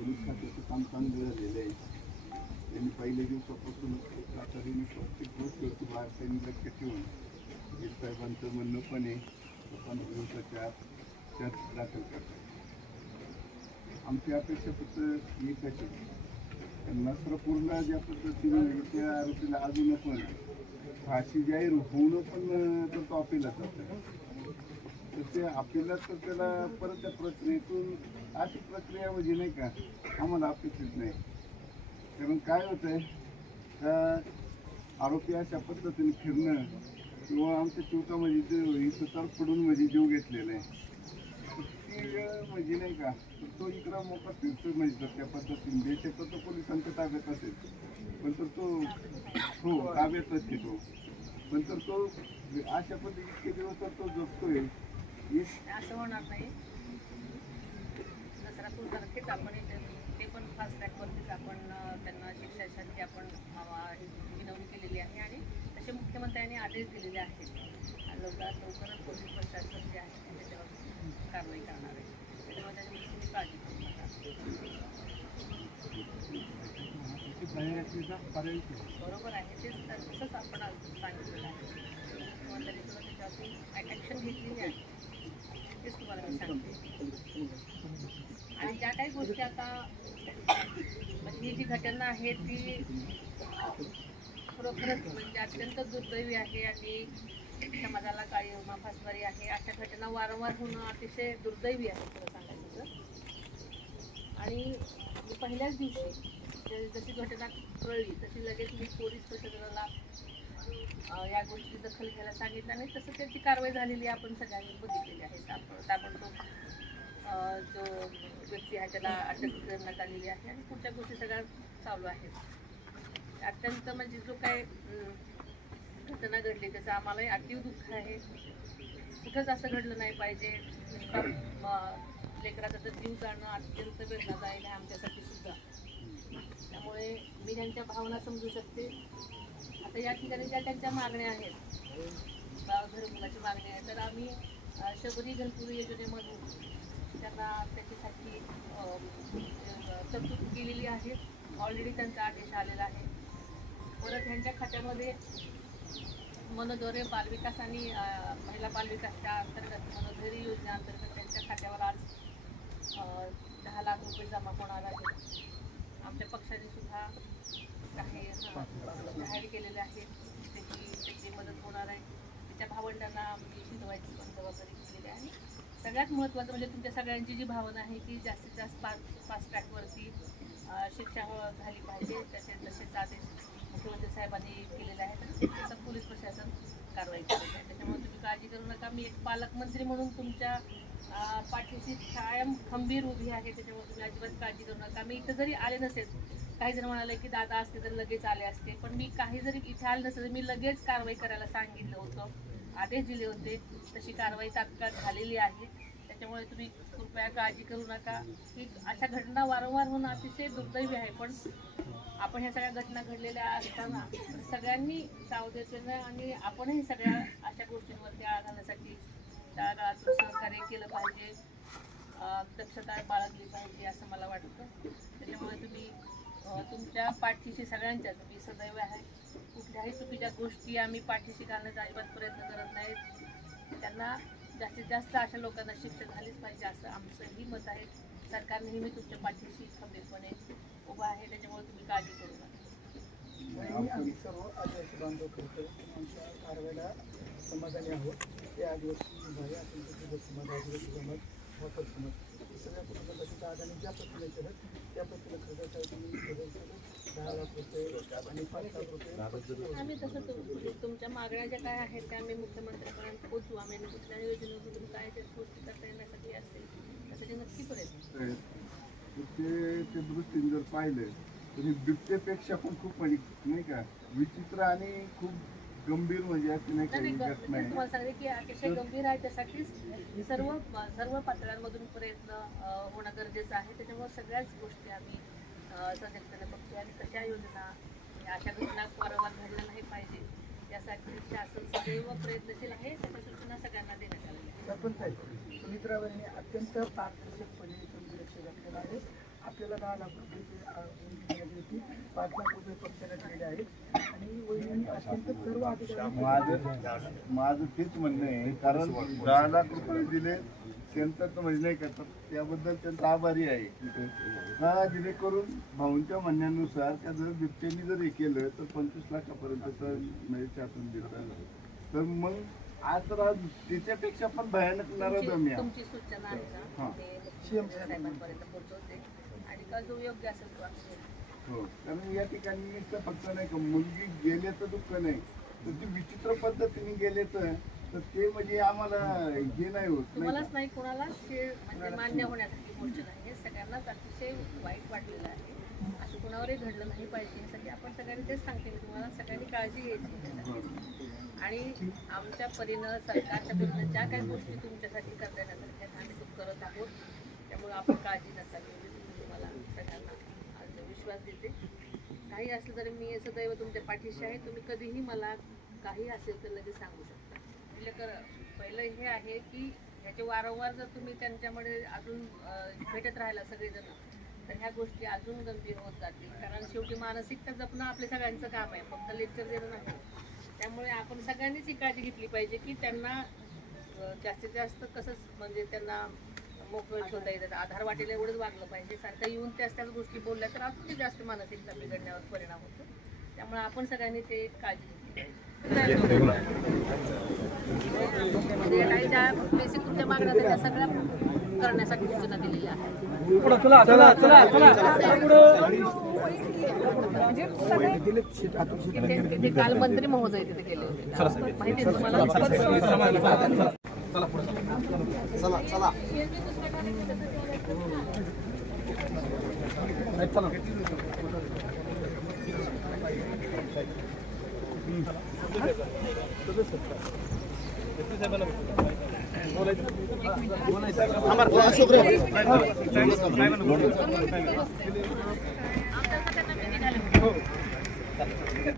Police खात्याचं काम चांगलं झालेलं आहे. त्यांनी पहिल्या दिवसापासून तातडीने प्रत्येक गोष्टीवरती बाहेर लक्ष ठेवून साहेबांचं म्हणणं पण आहे 15 दिवसाच्या आत त्यात दाखल करतात. आमची अपेक्षा फक्त एकच आहे, नस्त्रपूरला ज्या पद्धतीने त्या आरोपीला अजून पण फाशी जाहीर होणं पण तर तो अपिलात जातं, तर ते अपिलात तर त्याला परत त्या प्रक्रियेतून अशी प्रक्रिया म्हणजे नाही का आम्हाला अपेक्षित नाही. कारण काय होत आहे का आरोपी अशा पद्धतीने फिरणं किंवा आमच्या चौकामध्ये जो इथं तर पडून म्हणजे जीव घेतलेला आहे, ती म्हणजे नाही का तो इकडं मोका फिरतो म्हणजे त्या पद्धतीने बेशक तो पोलिसांच्या ताब्यात असेल पण तर तो हो ताब्यातच येतो, पण तर तो अशा पद्धती इतके दिवस तर तो जगतोय असं होणार नाही. नसरापूरसारखेच आपण ते पण फास्ट ट्रॅकवरतीच आपण त्यांना शिक्षेसाठी आपण विनवणी केलेली आहे आणि तसे मुख्यमंत्र्यांनी आदेश दिलेले आहेत. लवकरच पोलीस प्रशासन जे आहे त्याच्यावर कारवाई करणार आहे. त्याच्यामुळे त्याच्यामध्ये तुम्ही काळजी करू नका. बरोबर आहे, तेच तसंच आपण सांगितलेलं आहे. मुख्यमंत्र्यांनी सुद्धा त्याच्यावरती ॲक्शन घेतलेली आहे, तेच तुम्हाला मी सांगते. आणि ज्या काही गोष्टी आता म्हणजे ही जी घटना आहे ती खरोखरच म्हणजे अत्यंत दुर्दैवी आहे आणि समाजाला काही फासणारी आहे. अशा घटना वारंवार होणं अतिशय दुर्दैवी आहे खरं सांगायचं तर. आणि मी पहिल्याच दिवशी जशी घटना कळली तशी लगेच मी पोलीस प्रशासनाला या गोष्टी दखल घ्यायला सांगितलं आणि तसं त्याची कारवाई झालेली आपण सगळ्यांनी बघितलेली आहे. ताबडतोब जो व्यक्ती आहे त्याला अटक करण्यात आलेली आहे आणि पुढच्या गोष्टी सगळ्या चालू आहेत. अत्यंत म्हणजे जो काय घटना घडली त्याचं आम्हालाही अतीव दुःख आहे. कुठंच असं घडलं नाही पाहिजे. लेकराचा तर जीव जाणं अत्यंत वेदनादायक आहे आमच्यासाठी सुद्धा. त्यामुळे मी त्यांच्या भावना समजू शकते. आता या ठिकाणी ज्या त्यांच्या मागण्या आहेत, घरकुलाची मागणी आहे, तर आम्ही शबरी घरकुल योजनेमधून त्यांना त्याच्यासाठी तरतूद केलेली आहे. ऑलरेडी त्यांचा आदेश आलेला आहे. परत ह्यांच्या खात्यामध्ये मनोदोरे बालविकास आणि महिला बालविकासच्या अंतर्गत मनोधैर्य योजनेअंतर्गत त्यांच्या खात्यावर आज 10 लाख रुपये जमा होणार आहेत. आमच्या पक्षाने सुद्धा काही जाहीर केलेले आहे, त्याची मदत होणार आहे. त्याच्या भावंडांना आम्ही शिजवायची पण जबाबदारी केलेली आहे. सगळ्यात महत्त्वाचं म्हणजे तुमच्या सगळ्यांची जी भावना आहे की जास्तीत जास्त फास्ट ट्रॅकवरती शिक्षा झाली पाहिजे, तसेच आदेश मुख्यमंत्री साहेबांनी केलेले आहेत आणि तसं पोलीस प्रशासन कारवाई करत आहे. त्याच्यामुळे तुम्ही काळजी करू नका. मी एक पालकमंत्री म्हणून तुमच्या पाठीशी कायम खंबीर उभी आहे. त्याच्यामुळे तुम्ही अजिबात काळजी करू नका. मी इथं जरी आले नसेल, काही जण म्हणाले की दादा असते तर लगेच आले असते, पण मी काही जरी इथे आले नसेल तर मी लगेच कारवाई करायला सांगितलं होतं, आदेश दिले होते. तशी कारवाई तात्काळ झालेली आहे. त्याच्यामुळे तुम्ही कृपया काळजी करू नका. ही अशा घटना वारंवार होणं अतिशय दुर्दैवी आहे, पण आपण ह्या सगळ्या घटना घडलेल्या असताना सगळ्यांनी सावधतेनं आणि आपणही सगळ्या अशा गोष्टींवरती आळा घालण्यासाठी सहकार्य केलं पाहिजे, दक्षता बाळगली पाहिजे असं मला वाटतं. त्याच्यामुळे तुम्ही तुमच्या पाठीशी सगळ्यांच्याच मी सदैव आहे. कुठल्याही चुकीच्या गोष्टी आम्ही पाठीशी घालण्याचा अजिबात प्रयत्न करत नाहीत. त्यांना जास्तीत जास्त अशा लोकांना शिक्षा झालीच पाहिजे असं आमचंही मत आहे. सरकार नेहमी तुमच्या पाठीशी खंबीरपणे उभं आहे, त्याच्यामुळे तुम्ही काळजी करू नका. आम्ही सर्व आदिवासी बांधव करतो आमच्या कारवाईला समाधानी आहोत. ते आदिवासी समाज आहे, आपण समाज, आदिवासी समाज, वापर समाज सगळ्या कुटुंबाची दादाने ज्या पद्धतीने केलं त्या पद्धतीने खर्चासाठी मी बदल केलं. 10 लाख रुपये आणि 5 लाख रुपये आम्ही तसं तुमच्या मागण्या ज्या काय आहेत त्या आम्ही मुख्यमंत्र्यांपर्यंत पोहोचू. आम्ही कुठल्या योजनेमधून काय त्या गोष्टी करता येण्यासाठी असेल त्यासाठी नक्की प्रयत्न. ते दृष्टीने जर पाहिलं तर बिबटेपेक्षा पण खूप म्हणजे नाही का विचित्र आणि खूप गंभीर म्हणजे अशी नाही नाही, का मी घटना आहे. तुम्हाला सांगते की अतिशय गंभीर आहे. त्यासाठीच सर्व पातळ्यांमधून प्रयत्न होणं गरजेचं आहे. त्याच्यामुळे सगळ्याच गोष्टी आम्ही सजगतेने बघतो आणि कशा योजना अशा घटना वारंवार घडल्या नाही पाहिजे यासाठी शासन सदैव प्रयत्नशील आहे. त्याच्या सूचना सगळ्यांना देण्यात आलेल्या आहेत. सरपंच साहेब सुमित्राबाईंनी अत्यंत पारदर्शकपणे तुम्ही लक्ष घातलेलं आहे. आपल्याला 10 लाख रुपये होती, 5 लाख रुपये पक्षाला दिलेले आहेत आणि वहिनी अत्यंत सर्व अधिकारी माझं तेच म्हणणं आहे. कारण 10 लाख रुपये दिले त्यांचं तर म्हणजे नाही का त्याबद्दल त्यांचा आभारी आहे. हा जेणेकरून भाऊंच्या म्हणण्यानुसार त्या जर बिबट्याने जर हे केलं तर 25 लाखापर्यंत म्हणजे शासन देतात. तर मग आज तर आज त्याच्यापेक्षा पण भयानक नरदम्य तुमची सूचना आहे का ते साहेबांपर्यंत पोहोचवते आणि का जो योग्य असेल तो आम्ही करू. हो, कारण या ठिकाणी नुसतं फक्त नाही का मुलगी गेले तर दुःख नाही, तर ती विचित्र पद्धतीने गेले तर ते म्हणजे आम्हाला हे नाही होत. तुम्हालाच नाही कोणालाच ते म्हणजे मान्य होण्यासाठी गोष्ट नाही. हे सगळ्यांनाच अतिशय वाईट वाटलेलं आहे. असं कोणावरही घडलं नाही पाहिजे यासाठी आपण सगळ्यांनी तेच सांगते. तुम्हाला सगळ्यांनी काळजी घ्यायची आणि आमच्या परीनं सरकारच्या परीनं ज्या काही गोष्टी तुमच्यासाठी करता येण्यासाठी आम्ही तो करत आहोत. त्यामुळे आपण काळजी नसावी एवढी तुम्हाला सगळ्यांना आज विश्वास देते. काही असलं तरी मी सदैव तुमच्या पाठीशी आहे. तुम्ही कधीही मला काही असेल तर लगेच सांगू शकता. पहिलं हे आहे की ह्याचे वारंवार जर तुम्ही त्यांच्यामध्ये अजून भेटत राहिला सगळेजण तर ह्या गोष्टी अजून गंभीर होत जातील. कारण शेवटी मानसिकता जपणं आपल्या सगळ्यांचं काम आहे, फक्त लेक्चर देणं नाही. त्यामुळे आपण सगळ्यांनीच ही काळजी घेतली पाहिजे की त्यांना जास्तीत जास्त कसं म्हणजे त्यांना मोकळं ठेवता येतात. आधार वाटेला एवढंच वागलं पाहिजे. सारखं येऊन त्याच गोष्टी बोलल्या तर अजून जास्त मानसिकता बिघडण्यावर परिणाम होतो. त्यामुळे आपण सगळ्यांनी ते काळजी घेतली पाहिजे. काही ज्या बेसिक तुमच्या मागण्या त्या सगळ्या करण्यासाठी सूचना दिलेल्या आहेत. तिथे काल मंत्री महोदय तिथे गेले होते, माहिती आहे तुम्हाला.